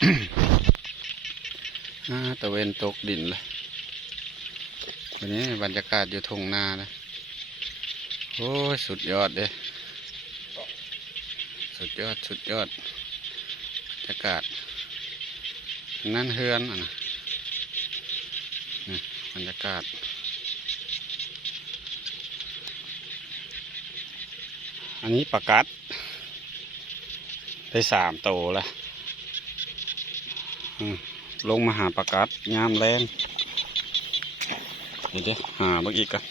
ตะเวนตกดินเลยวันนี้บรรยากาศอยู่ทุ่งนานะโอ้ยสุดยอดเลยสุดยอดบรรยากาศนั่นเฮือนนะบรรยากาศอันนี้ปลากัดได้3 ตัวแล้วลงมาหาปลากัดยามแรงเดี๋ยวหาอีกกัน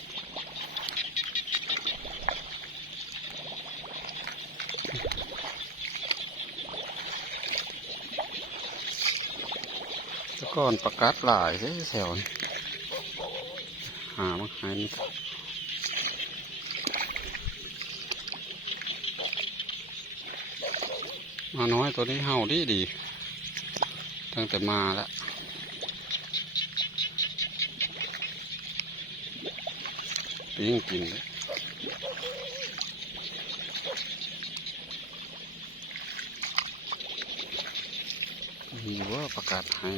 แล้วก่อนปลากัดหลายแถวนี้หามาหายนี่มาน้อยตัวนี้เห่าดีตั้งแต่มาแล้วปิ้งกินเลยมีว่าประกาศให้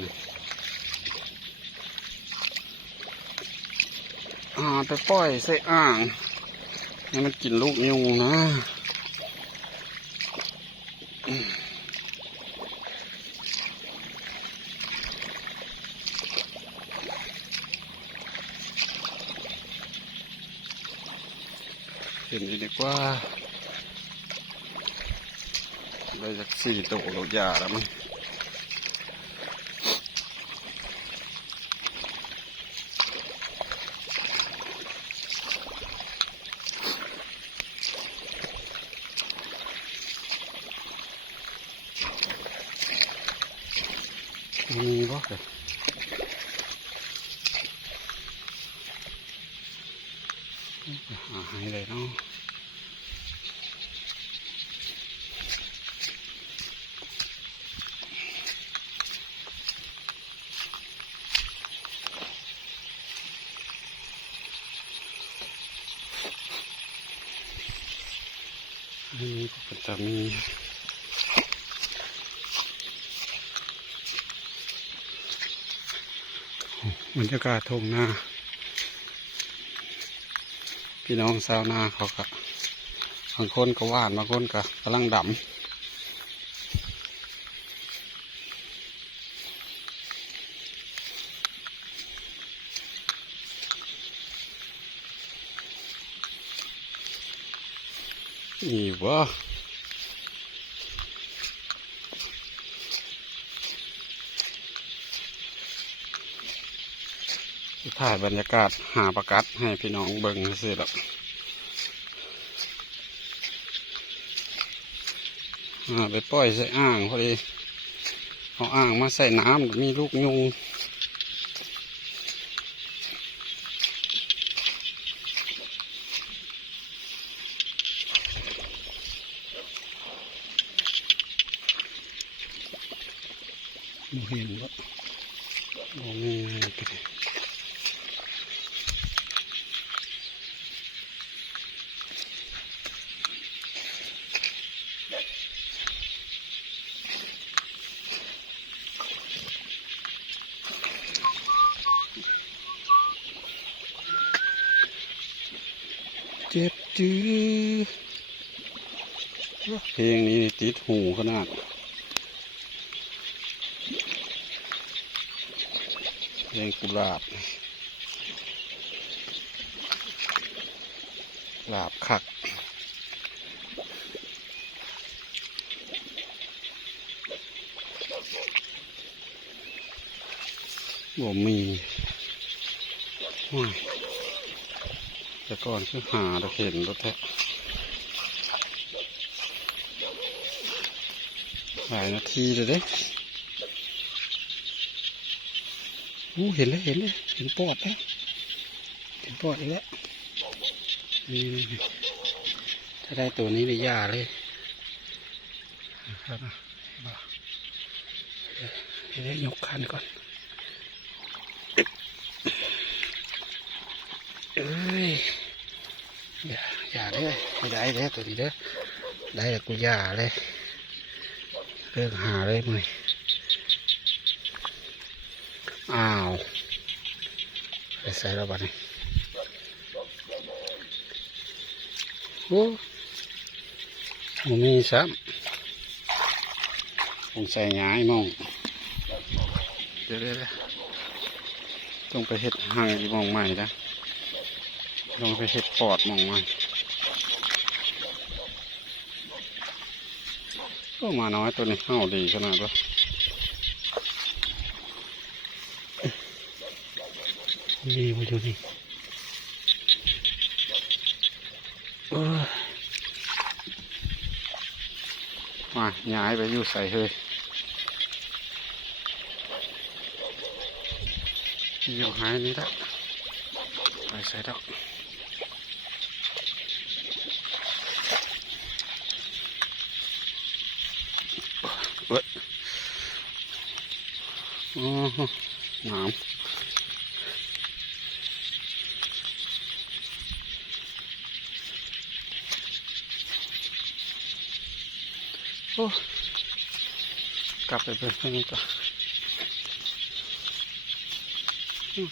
ไปปล่อยใส่อ่างให้มันกินลูกยุงนะเห็นดีกว่าได้จาก4 ตัวเราหย่าแล้วมั้งมีบ่เลยหาให้เลยเนาะอันนี้ก็จะมีบรรยากาศทุ่งนาพี่น้องชาวนาเขาก็บางคนก็หว่านบางคนก็กำลังดำนี่วะถ่ายบรรยากาศหาปลากัดให้พี่น้องเบิ่งสิแล้วไปปล่อยใส่อ่างพอดีเอาอ่างมาใส่น้ำมีลูกยุงโมเห็นวะโมมีอะไรกันเจ็บจื้อเพลงนี้ติดหูขนาดเพลงกุหลาบหลาบคักบ่มีแต่ก่อนคือหาเราเห็นรถแท้หลายนาทีเลยเด้เห็นแล้วเห็นปอดแล้วอีกแล้วนี่ถ้าได้ตัวนี้ได้ยาเลยครับเดี๋ยวยกคันก่อนเอ้ยอย่าเลยไม่ได้เลยตัวนี้เด้อได้แต่กูอย่าเลยเลิกหาเลยมึง อ้าวไปใส่แล้วบ้านี้โอ้มีซ้ำผมใส่หงายมองเดี๋ยวต้องไปเห็ดหางมองใหม่นะต้องไปเห็ดปอดมองใหม่ก็มาน้อยตัวนี้เข้าดีขนาดว่าดีมาดูดิมาย้ายไปอยู่ใส่เฮ้ยอยู่หายนี่ละไปใส่ดอกเว้ยน้ำโอ้กลับไปเป็นเพื่อนก่อน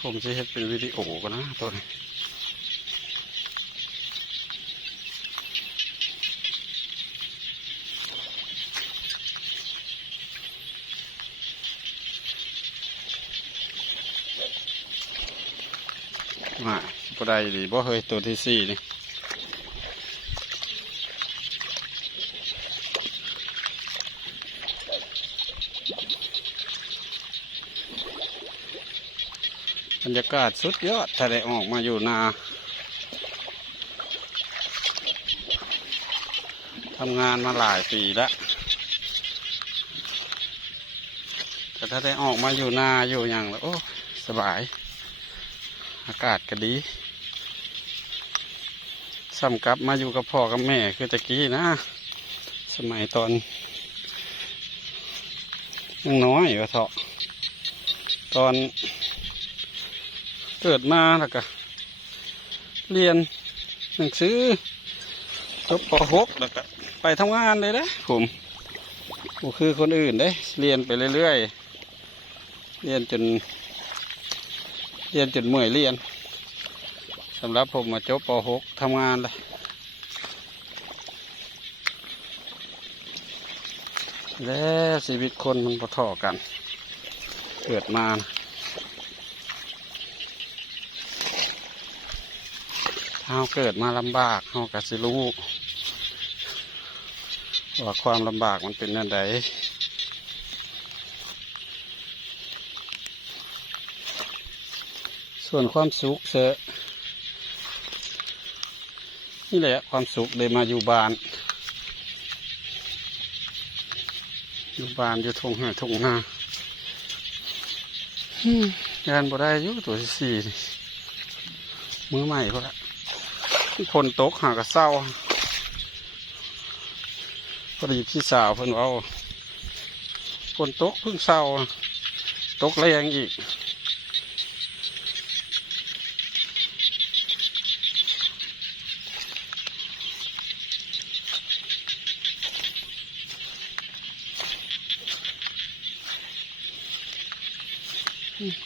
ผมจะเห็นเป็นวิดีโอกันนะตัวนี้มาบ่ได้ดีบ่เคยตัวที่สี่นี่บรรยากาศสุดยอดถ้าได้ออกมาอยู่นาทำงานมาหลายปีแล้วแต่ถ้าได้ออกมาอยู่นาอยู่อย่างแล้วโอ้สบายอากาศก็ดีสำกับมาอยู่กับพ่อกับแม่คือตะกี้นะสมัยตอนยังน้อยก็เถาะตอนเกิดมาแล้วก็เรียนหนังสือจบป .6 แล้วก็ไปทำงานเลยนะผมคือคนอื่นเด้เรียนไปเรื่อยๆเรียนจนเมื่อยเรียนสำหรับผมมาจบป .6 ทำงานเลยแล้วชีวิตคนมันพอท่อกันเกิดมาเฮาเกิดมาลำบากเฮาก็สิรู้ว่าความลำบากมันเป็นยังไงส่วนความสุขเสอะนี่แหละความสุขเลยมาอยู่บ้านอยู่ทงหาทงนางานบ่ได้อยู่ตัวที่สี่มือใหม่ก็ละฝนตกหากระเศร้าพอดีพี่สาวเพิ่นเอาฝนตกเพิ่งเศร้าตกแรงอีก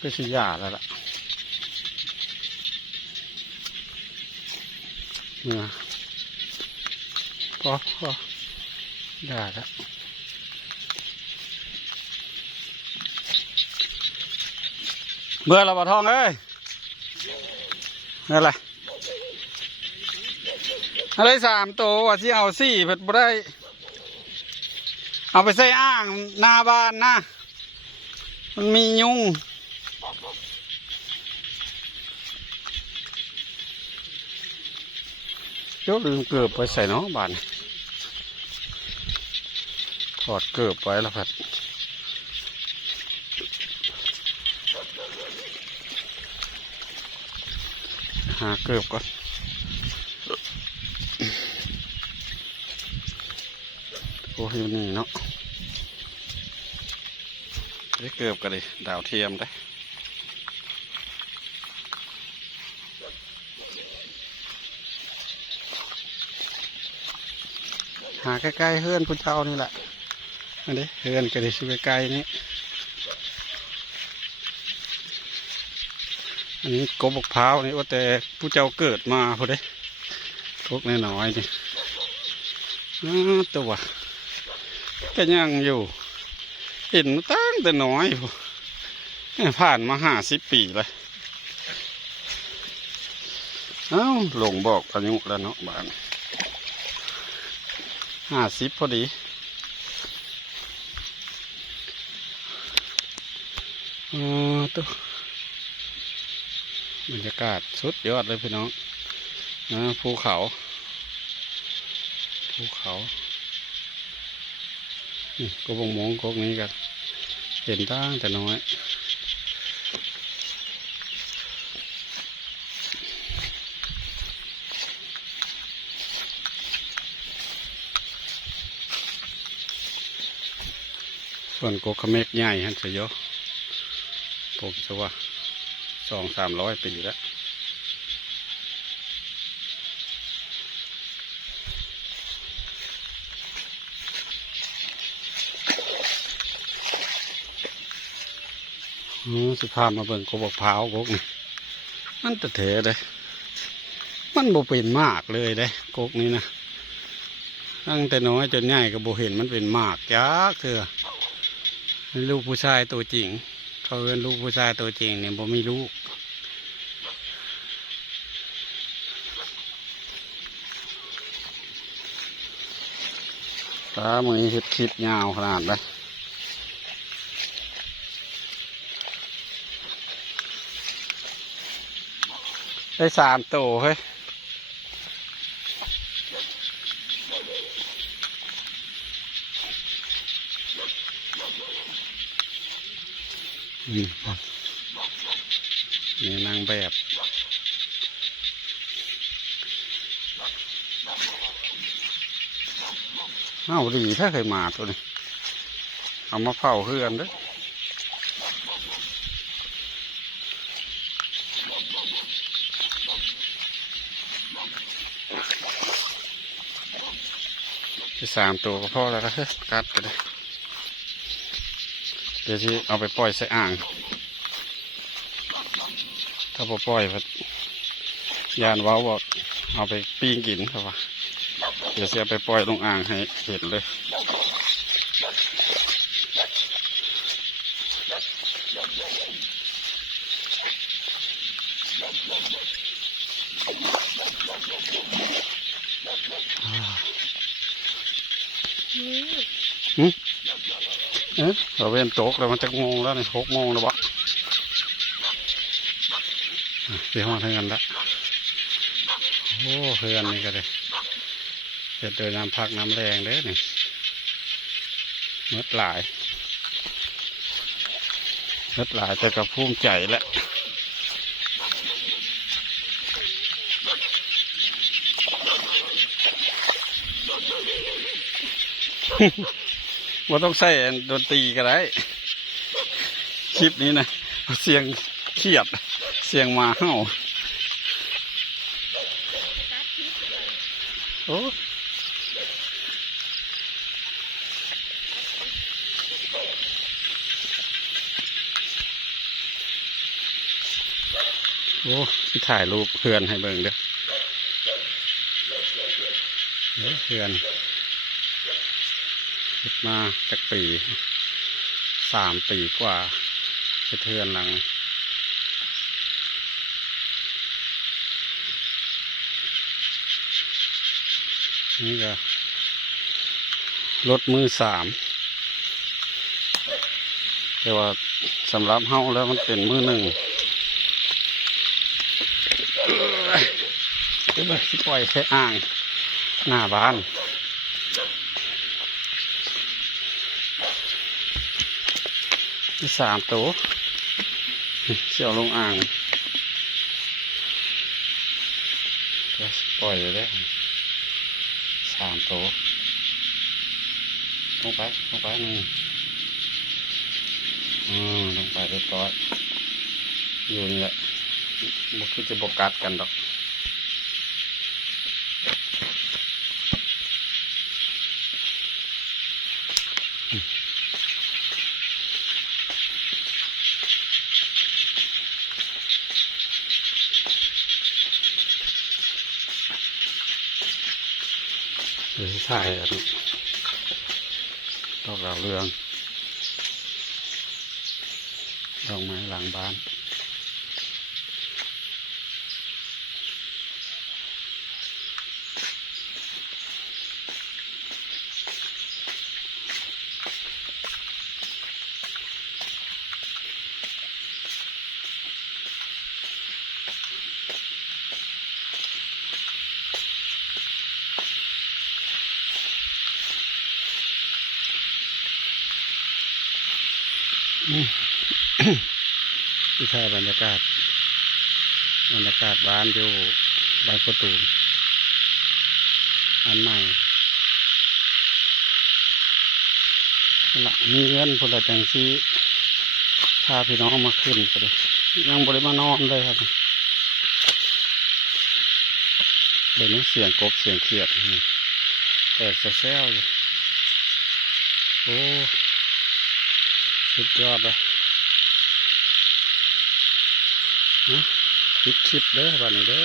ก็สิยาแล้วล่ะเมื่อพอยาแล้วเมื่อเราบ่ทองเอ้ยนั่นแหละอะไร3 ตัวว่าที่เอา4เพิ่นบ่ได้เอาไปใส่อ่างหน้าบ้านนะมันมียุงเดี๋ยวลืมเกือบไปใส่เนาะบ้านถอดเกือบไว้แล้วพัดหาเกือบก่อนโอ้ยนี่เนาะได้เกือบกันเลยดาวเทียมได้หาใกล้ๆเฮือนคุณเจ้านี่แหละอันนี้เฮือนก็ได้ชื่อใกล้ๆนี้ อันนี้กบบกพร้าวนี่ว่าแต่ผู้เจ้าเกิดมาพอดีพวกน้อยๆนี่ตัวก็ยังอยู่เห็นตั้งแต่น้อยผ่านมา50 ปีเลยเอ้าหลงบอกอายุแล้วเนาะบ้าน50พอดีตัวบรรยากาศสุดยอดเลยพี่น้องภูเขาก็วงมองกกนี้กันเห็นตั้งแต่น้อยส่วนกกขเมกใหญ่ฮันเสียเยอะผมจะว่า200-300 ปีแล้วสิพามาเบิ่งกบกพร้าวกกนี่มันจะเถะเลยมันบ่เป็นมากเลยเด้กกนี้นะตั้งแต่น้อยจนใหญ่ก็บ่เห็นมันเป็นมากจักเถอะลูกผู้ชายตัวจริงเขาเอิ้นลูกผู้ชายตัวจริงเนี่ยบ่มีลูกตามือเห็ดคลิปยาวขนาดเลยได้3 ตัวเฮ้ยนี่นางแบบเอาดีถ้าเคยมาตัวนี้เอามาเผาเฮือนด้วย3 ตัวก็พอแล้วนะเฮ้ยกัดไปเลยเดี๋ยวที่เอาไปปล่อยใส่อ่างถ้าพอปล่อยยานว้าวบอกเอาไปปิ้งกินครับว่าเดี๋ยวจะไปปล่อยลงอ่างให้เห็นเลยเราเว้นโต๊ะแล้วมันจะงงแล้วนี่6 โมงแล้ววะเดี๋ยวมาทำกันละโอ้เฮือนนี่ก็เลยจะเดินน้ำพักน้ำแรงเด้อนี่มดหลายแต่ก็ภูมิใจแหละว่าต้องใส่ดนตรีก็ได้คลิปนี้นะเสียงเขียดเสียงหมาเห่าโอ้ที่ถ่ายรูปเพื่อนให้เบิ่งเด้อเพื่อนมาจากปี3 ปีกว่าจะเทือนหลังนี่ก็รถมือ3แต่ว่าสำหรับเฮาแล้วมันเป็นมือ1จะไปปล่อยแค่อ่างหน้าบ้าน3 ตัวเสี่ยวลงอ่างก็ปล่อยเลยได้3 ตัวลงไปนี่ลงไปเรียบร้อยอยู่นี่แหละมันคือจะบกัดกันดอก ถ่ายอันดอกดาวเรืองดอกไม้หลังบ้าน ที่ถ่ายบรรยากาศบ้านอยู่บ้านประตูอันใหม่ละมีเงินพลจังซีพาพี่น้องมาขึ้นก็เลยยังบริมานอนเลยครับเดี๋ยวนี้เสียงกบเสียงเขียดแต่แซวอยู่โอ้สุดยอดเลยปิดคลิปเด้อวันนี้เด้อ